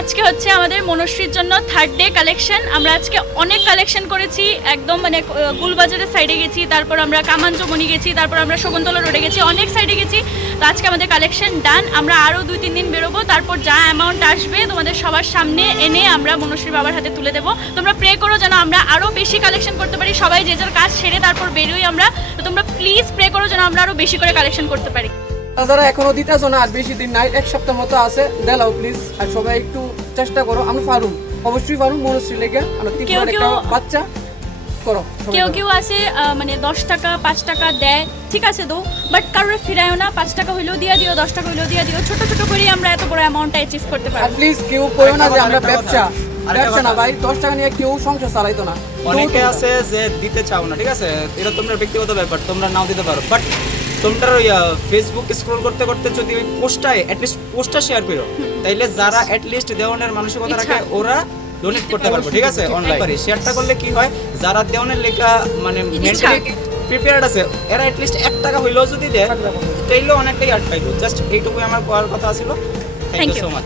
আজকে হচ্ছে আমাদের মনশ্রীর জন্য থার্ড ডে কালেকশন। আমরা আজকে অনেক কালেকশন করেছি, একদম মানে গুলবাজারের সাইডে গেছি, তারপর আমরা কামাঞ্জমণি গেছি, তারপর আমরা শকুন্তলা রোডে গেছি, অনেক সাইডে গেছি। তো আজকে আমাদের কালেকশন ডান। আমরা আরও 2-3 দিন বেরোবো, তারপর যা অ্যামাউন্ট আসবে তোমাদের সবার সামনে এনে আমরা মনশ্রী বাবার হাতে তুলে দেবো। তোমরা প্রে করো যেন আমরা আরও বেশি কালেকশন করতে পারি, সবাই যে যার কাজ সেরে তারপর বেরোই আমরা। তো তোমরা প্লিজ প্রে করো যেন আমরা আরও বেশি করে কালেকশন করতে পারি। যারা এখনো দিতেছো না, আর বেশি দিন নাই, 1 সপ্তাহ মতো আছে, দেলাও প্লিজ। আর সবাই একটু চেষ্টা করো, আমরা পারুম, অবশ্যই পারুম। মনশ্রী লেগে আমরা 3 একটা বাচ্চা করো। কেউ কেউ আছে মানে 10 টাকা 5 টাকা দেয়, ঠিক আছে দো, বাট কারোর ফিরায়ও না। 5 টাকা হইলেও দিয়ে দিও, 10 টাকা হইলেও দিয়ে দিও, ছোট ছোট করেই আমরা এত বড় অ্যামাউন্টটা অ্যাচিভ করতে আর পারবো। প্লিজ কেউ কইও না যে আমরা ব্যবসা না ভাই, 10 টাকা নিয়ে কেউ সংসার চালাইতো না। অনেকে আছে যে দিতে চাও না, ঠিক আছে, এটা তোমরা ব্যক্তিগত ব্যাপার, তোমরা নাও দিতে পারো, বাট তোমরা ওই ফেসবুক স্ক্রল করতে করতে যদি ওই পোস্টটায় অ্যাটলিস্ট পোস্টটা শেয়ার করো, তাইলে যারা অ্যাটলিস্ট দেওয়ানের মানসিকতা রাখে ওরা ডোনেট করতে পারবো, ঠিক আছে, অনলাইন শেয়ারটা করলে কি হয়, যারা দেওয়ানের লেখা মানে মেন্টালি প্রিপেয়ার্ড আছে, এরা অ্যাটলিস্ট 1 টাকা হইলেও যদি দেয় তাইলে অনেকটাই আট পাইবো। জাস্ট এইটুকুই আমার কোয়ার কথা ছিল। Thank you so much.